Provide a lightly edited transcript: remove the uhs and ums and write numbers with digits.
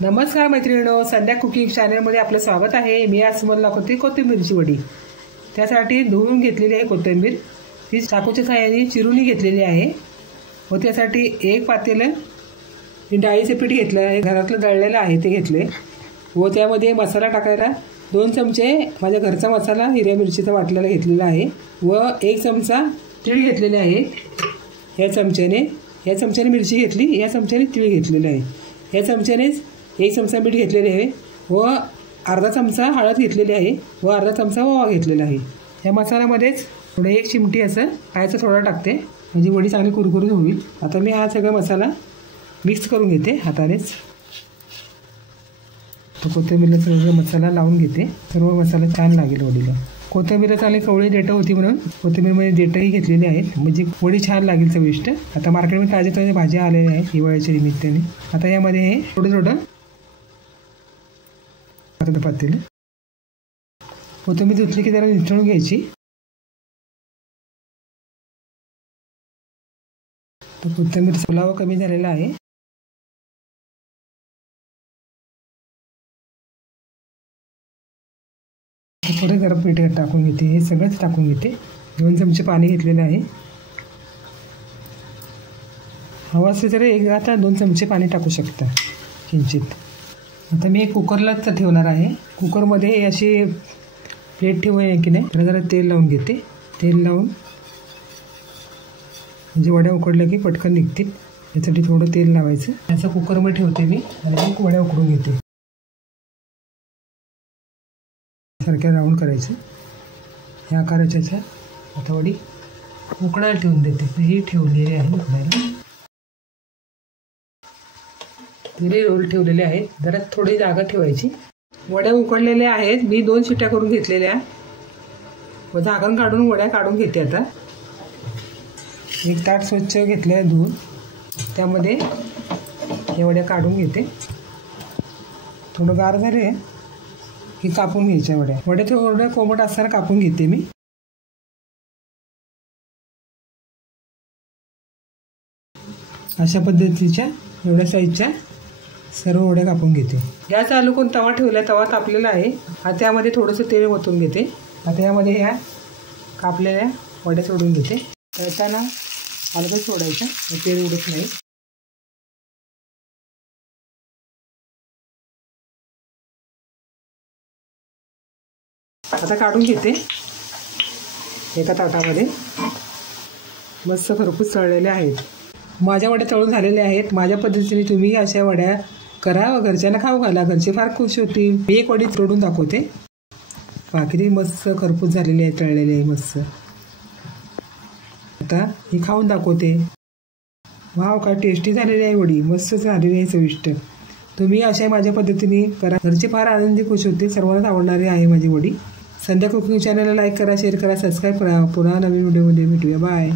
नमस्कार मैत्रिणींनो, संध्या कुकिंग चॅनलमध्ये आपलं स्वागत आहे। मी आज तुम्हाला दाखवते कोथिंबीरची वडी। त्यासाठी धुवून घेतलेली आहे कोथिंबीर, ती चाकूच्या साहाय्याने चिरून घेतलेली आहे। व त्यासाठी एक पातेलं डाळीचे पीठ घेतलं आहे, घरातलं दळलेलं आहे ते घेतले। व त्यामध्ये मसाला टाकायला 2 चमचे माझ्या घरचा मसाला हिरव्या मिरचीचा वाटलेला घेतलेला आहे व 1 चमचा तीळ घेतलेले आहे। या चमच्याने मिरची घेतली, या चमच्याने तीळ घेतलेले आहे। या चमच्यानेच 1 चमचा मीठ घेतलेले आहे व अर्धा चमचा हळद घेतलेली आहे व अर्धा चमचा ओवा घेतलेला आहे। या मसाल्यामध्येच थोडं 1 चिमटी असं खायचं थोडं टाकते, म्हणजे वडी चांगली कुरकुरीत होईल। आता मी हा सगळा मसाला मिक्स करून घेते हातानेच। तो कोथिंबीरला सगळं मसाला लावून घेते, सर्व मसाला छान लागेल वडीला। कोथिंबीर चांगली कवळी देठ होती म्हणून कोथिंबीरमध्ये देठही घेतलेली आहेत, म्हणजे वडी छान लागेल चविष्ट। आता मार्केटमध्ये ताजे भाज्या आलेल्या आहेत हिवाळ्याच्या निमित्ताने। आता यामध्ये हे थोडं पातेलं कोथिंबीर धुतली की जरा निथळून घ्यायची। तर कोथिंबीर ओलावा कमी झालेला आहे। थोडे गरम पीठ टाकून घेते, हे सगळंच टाकून घेते। 2 चमचे पाणी घेतलेले आहे। हवा असेल तर आता 2 चमचे पाणी टाकू शकता किंचित। आता मी कुकरलाच ठेवणार आहे। कुकरमध्ये अशी प्लेट ठेवून की नाही त्याला जरा तेल लावून घेते। तेल लावून म्हणजे वड्या उकडल्या की पटकन निघतील, यासाठी थोडं तेल लावायचं। याचा कुकरमध्ये ठेवते मी आणि वड्या उकडून घेते। सारख्या राऊंड करायचं ह्या आकाराच्या। आता वडी उकडायला ठेवून देते, ही ठेवलेली आहे उकडायला। तिने रोल ठेवलेले आहेत, जरा थोडी जागा ठेवायची। वड्या उकडलेल्या आहेत, मी 2 शिट्ट्या करून घेतलेल्या व झाकण काढून वड्या काढून घेते। आता एक ताट स्वच्छ घेतलं आहे धुवून, त्यामध्ये हे वड्या काढून घेते। थोडं गार झाले की कापून घ्यायच्या वड्या थोड्या कोमट असताना कापून घेते मी। अशा पद्धतीच्या एवढ्या साईजच्या सर्व वड्या कापून घेते। गॅस चालू करून तवा ठेवला, तवा तापलेला आहे। आता त्यामध्ये थोडंसं तेल ओतून घेते। आता यामध्ये ह्या कापलेल्या वड्या सोडून घेते। तळताना हलकं सोडायचं, तेल उडत नाही। आता काढून घेते एका ताटामध्ये। मस्त खरपूस तळलेल्या आहेत। माझ्या वड्या तळून झालेल्या आहेत। माझ्या पद्धतीने तुम्ही अशा वड्या करा व घरच्यांना खाऊ घाला, घरचे फार खुश होतील। मी एक वडी तोडून दाखवते, बाकी मस्त खरपूस झालेली आहे, तळलेली आहे मस्त। आता ही खाऊन दाखवते। वाव, काय टेस्टी झालेली आहे वडी, मस्त झालेली आहे चविष्ट। तुम्ही अशा माझ्या पद्धतीने करा, घरचे फार आनंदी खुश होते। सर्वांनाच आवडणारी आहे माझी वडी। संध्या कुकिंग चॅनलला लाईक करा, शेअर करा, सबस्क्राईब करा। पुन्हा नवीन व्हिडिओमध्ये भेटूया, बाय।